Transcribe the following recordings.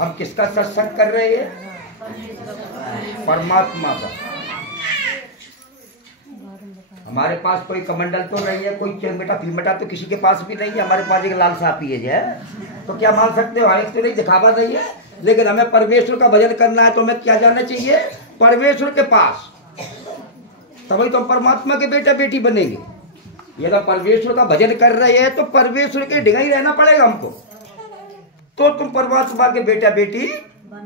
हम किसका सत्संग कर रहे हैं? परमात्मा का। हमारे पास कोई कमंडल तो नहीं है, कोई चिमटा फिमटा तो किसी के पास भी नहीं है। हमारे पास एक लाल साहब पिए है, तो क्या मान सकते हो? एक तो नहीं दिखावा नहीं है, लेकिन हमें परमेश्वर का भजन करना है तो हमें क्या जाना चाहिए? परमेश्वर के पास। तभी तो हम परमात्मा के बेटा बेटी बनेंगे। ये तो परमेश्वर का भजन कर रहे हैं तो परमेश्वर के ढिंगा ही रहना पड़ेगा हमको, तो तुम परमात्मा के बेटा बेटी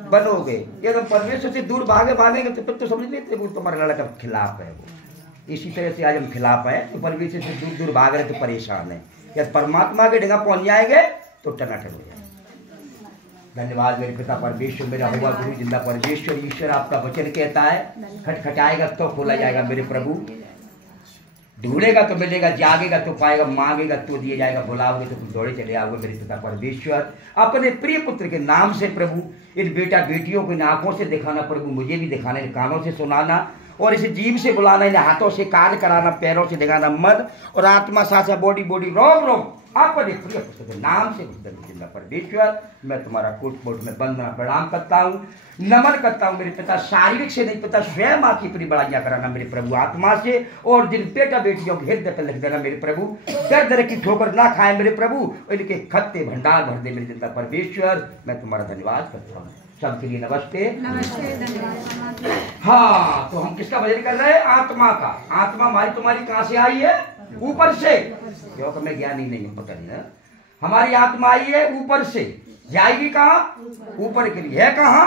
बनोगे। ये तो परमेश्वर से दूर भागेंगे तो फिर तो समझ लेते वो तुम्हारा लड़का खिलाफ है। वो इसी तरह से आज हम खिलाफ है तो परमेश्वर से दूर दूर भाग रहे तो परेशान है। यदि परमात्मा के ढिंगा पहुंच जाएंगे तो टनाटन हो जाएगा। धन्यवाद मेरे पिता परमेश्वर, मेरा हुआ गुरु जिंदा परमेश्वर ईश्वर। आपका वचन कहता है खटखटाएगा तो खोला जाएगा मेरे प्रभु, ढूंढेगा तो मिलेगा, जागेगा तो पाएगा, मांगेगा तो दिया जाएगा, बुलाओगे तो तुम दौड़े चले आओगे मेरे पिता परमेश्वर। अपने प्रिय पुत्र के नाम से प्रभु इन बेटा बेटियों को इन आंखों से दिखाना प्रभु, मुझे भी दिखाना, इन कानों से सुनाना और इसे जीभ से बुलाना, इन हाथों से कार्य कराना, पैरों से दिखाना, मन और आत्मा सासा बॉडी रोम रोम अपने प्रिय पुत्र के नाम से जिंदा परमेश्वर। मैं तुम्हारा कोट कोट में वंदना प्रणाम करता हूँ, नमन करता हूँ मेरे पिता। शारीरिक से नहीं पिता, स्वयं आपकी पूरी बड़ाइयाँ कराना मेरे प्रभु आत्मा से, और जिन बेटा बेटियों के हृदय पर लिख देना मेरे प्रभु, दर दर की ठोकर ना खाए मेरे प्रभु, इनके खत्ते भंडार भर दे मेरे जिंदा परमेश्वर। मैं तुम्हारा धन्यवाद करता हूँ। सबके लिए नमस्ते नमस्ते, धन्यवाद। हाँ, तो हम किसका भजन कर रहे हैं? आत्मा का। आत्मा हमारी तुम्हारी कहाँ से आई है? ऊपर से। क्योंकि मैं ज्ञानी नहीं हूँ, पता नहीं है। हमारी आत्मा आई है ऊपर से, जाएगी कहाँ? ऊपर के लिए। है कहाँ?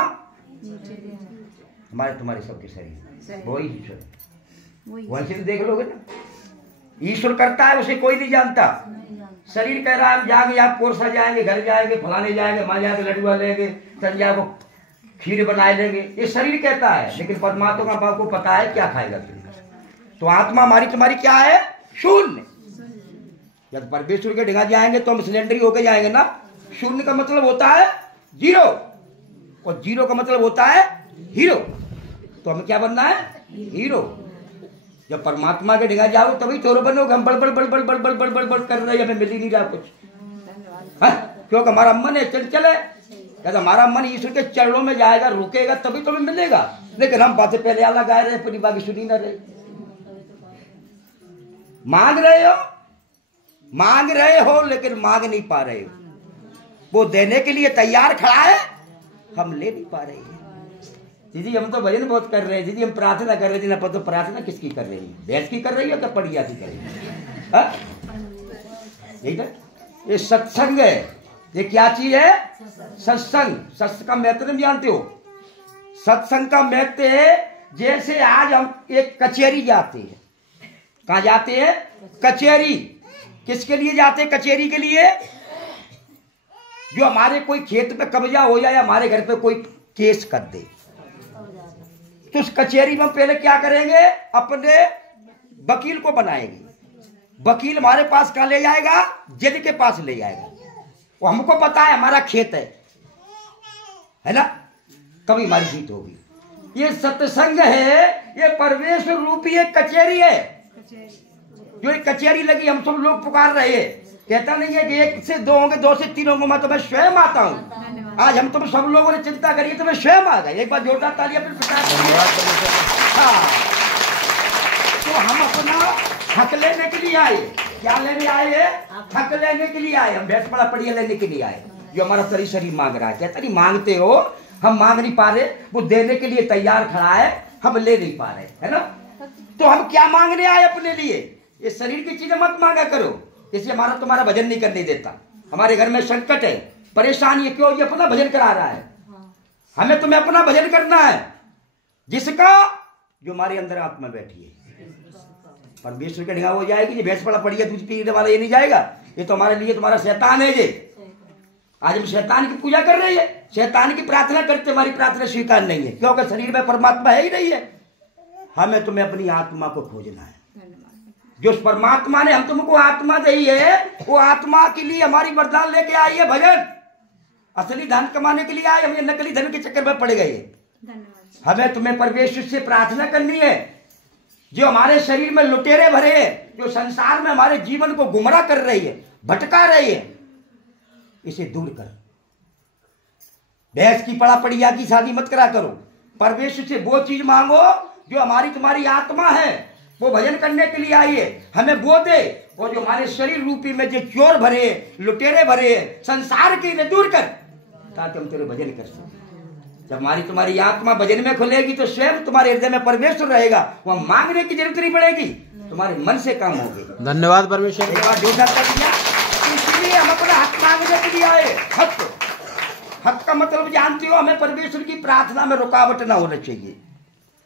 हमारे तुम्हारे सबके शरीर, वही ईश्वर। वहीं से देख लोगे ना, ईश्वर करता है उसे कोई नहीं जानता। शरीर कह रहा है हम जाएंगे, आप कोरसा जाएंगे, घर जाएंगे, फलाने जाएंगे, माँ जाएंगे, लड्डुआ लेंगे, संजय को खीर बनाए लेंगे, ये शरीर कहता है। लेकिन परमात्मा का बाप को पता है क्या खाएगा। तो आत्मा हमारी तुम्हारी क्या है? शून्य। जब परमेश्वर के ढिंगा जाएंगे तो हम सिलेंडरी होके जाएंगे ना। शून्य का मतलब होता है जीरो, और जीरो का मतलब होता है हीरो। तो हमें क्या बनना है? हीरो। जब परमात्मा के ढिंगा जाओ तभी चोर बनोगे। हम बड़ बड़ बड़ बड़ बड़ बड़ बड़ बड़ बड़ कर रहे हैं, हमें मिल ही नहीं रहा कुछ। क्योंकि हमारा मन है चल चले, कहता हमारा मन ईश्वर के चरणों में जाएगा, रुकेगा तभी तो हमें मिलेगा। लेकिन हम बातें पहले आला गाए रहे, पूरी बाकी सुनी ना रहे। मांग रहे हो लेकिन मांग नहीं पा रहे हो। वो देने के लिए तैयार खड़ा है, हम ले नहीं पा रहे हैं। दीदी हम तो भजन बहुत कर रहे हैं, दीदी हम प्रार्थना कर रहे थे ना, तो प्रार्थना किसकी कर रही है? भैंस की कर रही है क्या पड़िया की कर रही है? यही ना, ये सत्संग है। ये क्या चीज है? सत्संग। सत्संग का महत्व नहीं जानते हो? सत्संग का महत्व है जैसे आज हम एक कचहरी जाते हैं। कहाँ जाते हैं? कचहरी। किसके लिए जाते हैं? कचहरी के लिए। जो हमारे कोई खेत पे कब्जा हो जाए, हमारे घर पे कोई केस कर दे, तो उस कचहरी में पहले क्या करेंगे? अपने वकील को बनाएंगे। वकील हमारे पास कहाँ ले जाएगा? जज के पास ले जाएगा। वो हमको पता है हमारा खेत है ना, कभी हमारी जीत होगी। ये सत्संग है, ये परमेश्वर रूपी एक कचहरी है। जो एक कचहरी लगी, हम सब लोग पुकार रहे हैं। कहता नहीं है कि 1 से 2 होंगे, 2 से 3 होंगे, मैं तो मैं स्वयं आता हूँ। आज हम तुम सब लोगों ने चिंता करी तो मैं स्वयं आ गए। एक बार जोरदार तालियां फिर पिता। हाँ, तो हम अपना हक लेने के लिए आए। क्या लेने आए हैं? हक लेने के लिए आए। हम भैंस बड़ा पड़िया लेने के लिए आए। जो हमारा शरीर मांग रहा है। कहता नहीं मांगते हो, हम मांग नहीं पा रहे, वो देने के लिए तैयार खड़ा है, हम ले नहीं पा रहे, है ना। तो हम क्या मांगने आए अपने लिए? ये शरीर की चीजें मत मांगा करो, इसलिए हमारा तुम्हारा भजन नहीं करने देता। हमारे घर में संकट है, परेशानी है, क्यों? ये अपना भजन करा रहा है। हमें तुम्हें अपना भजन करना है, जिसका जो हमारे अंदर आत्मा बैठी है। परमेश्वर के निगाह हो जाएगी। ये भैंस पड़ा पड़ी है दूध पीने वाला ये नहीं जाएगा। ये तो हमारे लिए तुम्हारा शैतान है। ये आज हम शैतान की पूजा कर रहे हैं, शैतान की प्रार्थना करते, हमारी प्रार्थना स्वीकार नहीं है, क्योंकि शरीर में परमात्मा है ही नहीं है। हमें तुम्हें अपनी आत्मा को खोजना है। जो परमात्मा ने हम तुमको आत्मा दी है, वो आत्मा के लिए हमारी वरदान लेके आई है भजन। असली धन कमाने के लिए आए, हम ये नकली धन के चक्कर में पड़ गए। हमें तुम्हें परमेश्वर से प्रार्थना करनी है। जो हमारे शरीर में लुटेरे भरे हैं, जो संसार में हमारे जीवन को गुमराह कर रही है, भटका रही है, इसे दूर कर। भैंस की पड़ा पड़िया की शादी मत करा करो। परमेश्वर से वो चीज मांगो जो हमारी तुम्हारी आत्मा है, वो भजन करने के लिए आई है, हमें वो दे। और जो हमारे शरीर रूपी में जो चोर भरे, लुटेरे भरे, संसार के इन्हें दूर कर, ताकि हम तेरे भजन कर सकें। जब हमारी तुम्हारी आत्मा भजन में खुलेगी तो स्वयं तुम्हारे हृदय में परमेश्वर रहेगा, वहां मांगने की जरूरत नहीं पड़ेगी, तुम्हारे मन से काम होगी। धन्यवाद परमेश्वर। एक बार झूठा कर दिया, इसलिए हम अपना हक मांगने के लिए आए। हक का मतलब जानती हो, हमें परमेश्वर की प्रार्थना में रुकावट ना होना चाहिए,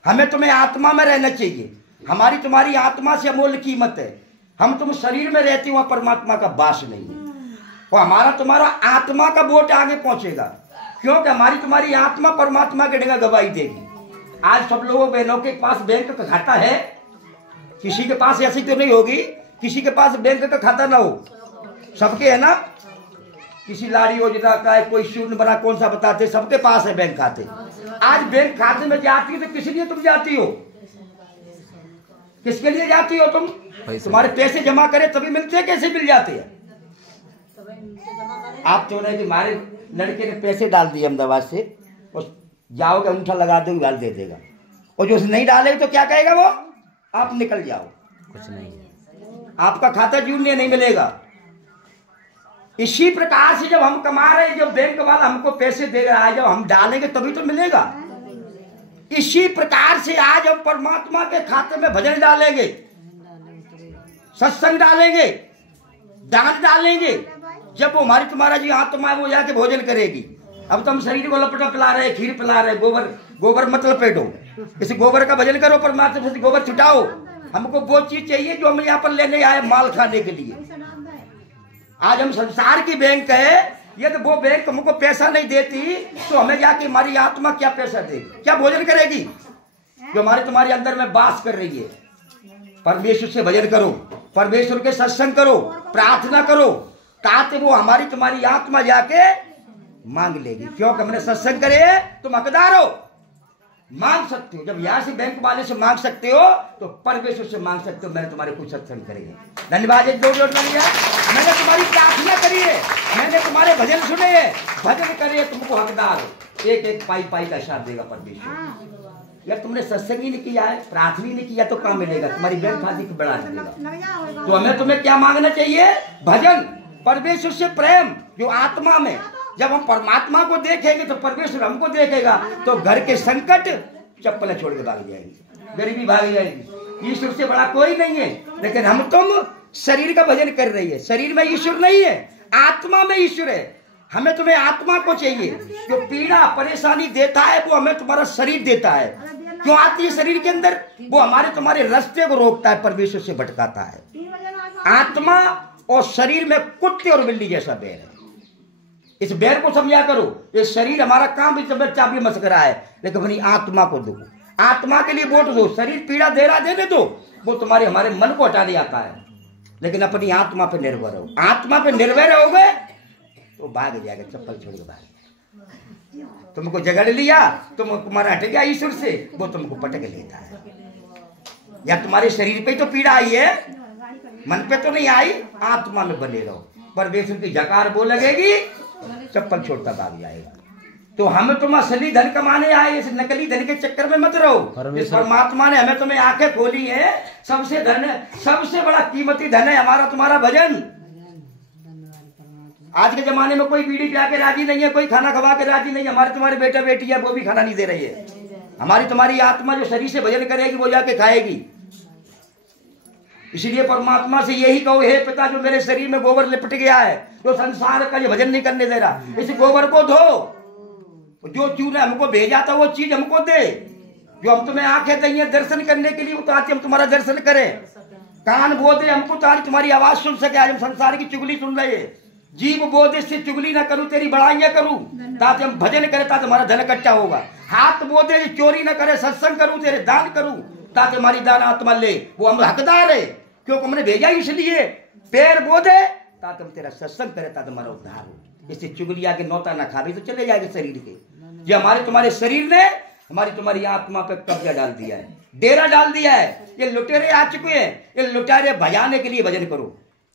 हमें तुम्हें आत्मा में रहना चाहिए। हमारी तुम्हारी आत्मा से अमूल्य कीमत है। हम तुम शरीर में रहते हो, परमात्मा का वास नहीं है, और हमारा तुम्हारा आत्मा का वोट आगे पहुंचेगा, क्योंकि हमारी तुम्हारी आत्मा परमात्मा के जगह गवाही देगी। आज सब लोगों बहनों के पास बैंक का खाता है, किसी के पास ऐसी तो नहीं होगी किसी के पास बैंक का खाता ना हो, सबके है ना। किसी लाड़ी योजना का है, कोई शून्य बना, कौन सा बताते, सबके पास है बैंक खाते। आज बैंक खाते में जाती हो तो किस लिए तुम जाती हो, किसके लिए जाती हो तुम? तुम्हारे पैसे जमा करे तभी मिलते हैं, कैसे मिल जाते हैं? आप तो कि हमारे लड़के ने पैसे डाल दिए अहमदाबाद से, और जाओगे अंगूठा लगा दो गाल दे देगा, और जो नहीं डाले तो क्या कहेगा वो, आप निकल जाओ, कुछ नहीं, आपका खाता जूनियर नहीं मिलेगा। इसी प्रकार से जब हम कमा रहे हैं, जब बैंक वाला हमको पैसे दे रहा है, जब हम डालेंगे तभी तो मिलेगा। इसी प्रकार से आज हम परमात्मा के खाते में भजन डालेंगे, सत्संग डालेंगे, दान डालेंगे, जब वो हमारी तुम्हारा जो आत्मा है वो जाके भोजन करेगी। अब तो हम शरीर को लपटा पिला रहे, खीर पिला रहे, गोबर मत लपेटो, इस गोबर का भजन करो, परमात्मा से गोबर छुटाओ। हमको वो चीज चाहिए जो हम यहाँ पर लेने आए, माल खाने के लिए। आज हम संसार की बैंक है, यदि वो बैंक हमको पैसा नहीं देती तो हमें जाके हमारी आत्मा क्या पैसा देगी, क्या भोजन करेगी जो हमारे तुम्हारे अंदर में वास कर रही है। परमेश्वर से भजन करो, परमेश्वर के सत्संग करो, प्रार्थना करो, ताकि वो हमारी तुम्हारी आत्मा जाके मांग लेगी। क्योंकि हमने सत्संग करे, तुम हकदार हो, मांग सकते हो। जब यहाँ से बैंक वाले से मांग सकते हो तो परमेश्वर से मांग सकते हो। मैं तुम्हारे कुछ सत्संग करेंगे। धन्यवाद। मैंने तुम्हारी प्रार्थना करी है, मैंने तुम्हारे भजन सुने हैं, भजन करे, तुमको हकदार हो। एक एक पाई पाई का साथ देगा परमेश्वर। यार तुमने सत्संग ही नहीं किया है, प्रार्थना ही नहीं किया तो क्या मिलेगा? तुम्हारी बैंक खाती को बढ़ा देगा। तो हमें तुम्हें क्या मांगना चाहिए? भजन, परमेश्वर से प्रेम, जो आत्मा में। जब हम परमात्मा को देखेंगे तो परमेश्वर हमको देखेगा, तो घर के संकट चप्पलें छोड़ के भाग जाएंगे, गरीबी भाग जाएगी। ईश्वर से बड़ा कोई नहीं है। लेकिन हम तुम शरीर का भजन कर रही है, शरीर में ईश्वर नहीं है, आत्मा में ईश्वर है। हमें तुम्हें आत्मा को चाहिए। जो पीड़ा परेशानी देता है वो हमें तुम्हारा शरीर देता है। क्यों आती है शरीर के अंदर? वो हमारे तुम्हारे रास्ते को रोकता है, परमेश्वर से भटकाता है। आत्मा और शरीर में कुत्ते और बिल्ली जैसा बैर है। इस बैर को समझा करो। ये शरीर हमारा काम भी चाबी मस्करा है, लेकिन अपनी आत्मा को दो, आत्मा के लिए वोट दो। शरीर पीड़ा दे रहा देने दो, वो तुम्हारे हमारे मन को हटाने आता है। लेकिन अपनी आत्मा पे निर्भर रहो। आत्मा पे निर्भर रहोगे तो भाग जाएगा, चप्पल छोड़ के भाग। तुमको जगड़ लिया, तुम्हारा हट गया ईश्वर से, वो तुमको पटक लेता है। या तुम्हारे शरीर पे तो पीड़ा आई है, मन पे तो नहीं आई। आत्मा में बने रहो, परमेश्वर की जकार वो लगेगी, चप्पल छोड़ता भाग जाएगा। तो हम तुम असली धन कमाने आए, इस नकली धन के चक्कर में मत रहो। इस परमात्मा ने हमें तुम्हें आंखें खोली है। सबसे धन, सबसे बड़ा कीमती धन है हमारा तुम्हारा भजन। आज के जमाने में कोई बीड़ी पिला के राजी नहीं है, कोई खाना खवा के राजी नहीं है। हमारे तुम्हारे बेटा बेटी है, वो भी खाना नहीं दे रही है। हमारी तुम्हारी आत्मा जो शरीर से भजन करेगी वो जाके खाएगी। इसलिए परमात्मा से यही कहो, हे पिता, जो मेरे शरीर में गोबर लिपट गया है, जो संसार का ये भजन नहीं करने दे रहा, इस गोबर को धो। जो तूने हमको भेजा था वो चीज हमको दे। जो हम तुम्हें आंखें दी हैं दर्शन करने के लिए, तो आज हम तुम्हारा दर्शन करें। कान बोधे हमको तारी तुम्हारी आवाज सुन सके। आज हम संसार की चुगली सुन रहे हैं। जीव बोधे से चुगली ना करूं, तेरी बड़ाइयां करूं, ताकि हम भजन करें, ताकि हमारा धन इकट्ठा होगा। हाथ बोधे चोरी ना करे, सत्संग करूं, तेरे दान करूं, ताकि हमारी दान आत्मा ले, वो हम हकदार है, क्योंकि हमने भेजा इसलिए। पैर बोधे ताकि हम तेरा सत्संग करें, ताकि हमारा उद्धार हो। इससे चुगलिया के नौता ना खावे तो चले जाएंगे शरीर के। जो हमारे तुम्हारे शरीर ने हमारी तुम्हारी आत्मा पे कब्जा डाल दिया है, डेरा डाल दिया है। ये लुटेरे आ चुके हैं, ये लुटेरे भजाने के लिए भजन करो।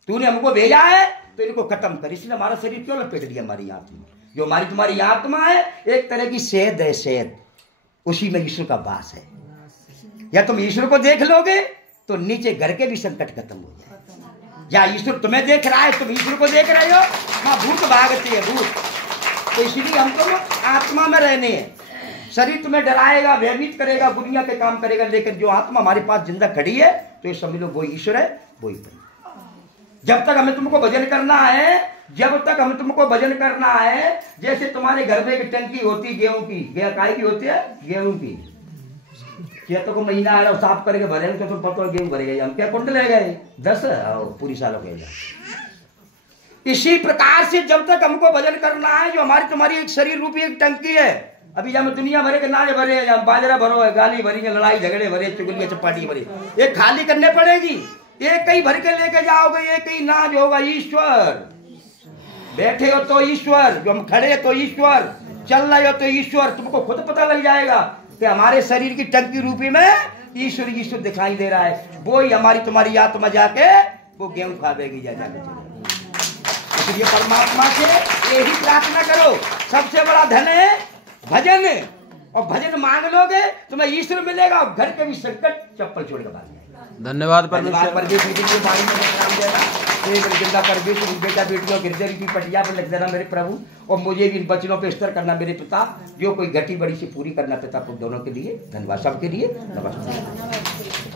तूने हमको भेजा है तो इनको खत्म कर। इसलिए हमारा शरीर क्यों लपेट दिया हमारी आत्मा? जो हमारी तुम्हारी आत्मा है एक तरह की सेहत है, सेहत, उसी में ईश्वर का वास है। या तुम ईश्वर को देख लोगे तो नीचे घर के भी संकट खत्म हो जाए। या ईश्वर तुम्हें देख रहा है, तुम ईश्वर को देख रहे हो, हाँ भूत भागती है भूत। तो इसलिए हमको आत्मा में रहने हैं। शरीर तुम्हें डराएगा, भयभीत करेगा, दुनिया के काम करेगा, लेकिन जो आत्मा हमारे पास जिंदा खड़ी है तो ये समझ लो वो ईश्वर है, वही पर। जब तक हमें तुमको भजन करना है, जब तक हमें तुमको भजन करना है, जैसे तुम्हारे घर में एक टंकी होती गेहूं की, काय की होती है, गेहूं की। खेतों को महीना आ रहा साफ करके भरे तो तुम पतो गेहूं भरेगा, हम क्या कुंड ले गए 10 पूरी साल हो गए। इसी प्रकार से जब तक हमको भजन करना है, जो हमारी तुम्हारी एक शरीर रूपी एक टंकी है, अभी जब दुनिया भरे के नारे भरे, बाजरा भरो है, गाली भरी है, लड़ाई झगड़े भरे, चुगलियां चपाटी भरे, ये खाली करने पड़ेगी। एक ही भर के लेके जाओगे, एक ही नाज होगा ईश्वर। बैठे हो तो ईश्वर, जो हम खड़े हो तो ईश्वर, चल रहे हो तो ईश्वर। तुमको खुद पता लग जाएगा कि हमारे शरीर की टंकी रूपी में ईश्वर ईश्वर दिखाई दे रहा है। वो ही हमारी तुम्हारी आत्मा जाके वो गेहूं खावेगी जाके। इसलिए परमात्मा से यही प्रार्थना करो, सबसे बड़ा धन है भजन। और भजन मांग लोगे तुम्हें ईश्वर मिलेगा, और घर के भी संकट चप्पल छोड़ के भाग जाएगा। धन्यवाद परमेश्वर। जिंदा परमेश्वर, बेटा बेटियों हृदय की पटिया पर लग देना मेरे प्रभु, और मुझे भी इन बचनों पे स्तर करना मेरे पिता, जो कोई घटी बड़ी सी पूरी करना पिता, दोनों के लिए धन्यवाद, सबके लिए नमस्कार।